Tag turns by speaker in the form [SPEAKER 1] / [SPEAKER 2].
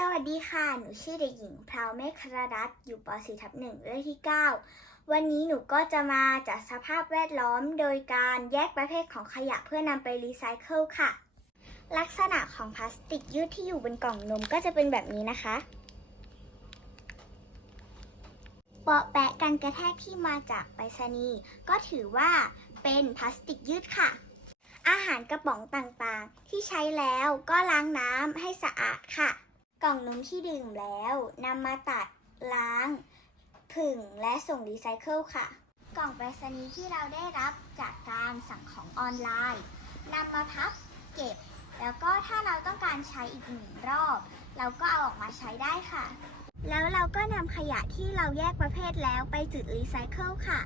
[SPEAKER 1] สวัสดีค่ะ หนูชื่อเด็กหญิงพราวเมฆคารรัตน์อยู่ป .4 ทับหนึ่งเลขที่ 9 วันนี้หนูก็จะมาจัดสภาพแวดล้อมโดยการแยกประเภทของขยะเพื่อนำไปรีไซเคิลค่ะ ลักษณะของพลาสติกยืดที่อยู่บนกล่องนมก็จะเป็นแบบนี้นะคะ เปาะแปะกันกระแทกที่มาจากไปรษณีย์ก็ถือว่าเป็นพลาสติกยืดค่ะ อาหารกระป๋องต่างๆ ที่ใช้แล้วก็ล้างน้ำให้สะอาดค่ะ ล่องนมที่ดื่มแล้วนำมาตัดล้าง ผึ่งและส่งรีไซเคิลค่ะ กล่องไปรษณีย์ที่เราได้รับจากการสั่งของออนไลน์นำมาพับเก็บ แล้วก็ถ้าเราต้องการใช้อีกหนึ่งรอบ เราก็เอาออกมาใช้ได้ค่ะ แล้วเราก็นำขยะที่เราแยกประเภทแล้วไปจุดรีไซเคิลค่ะ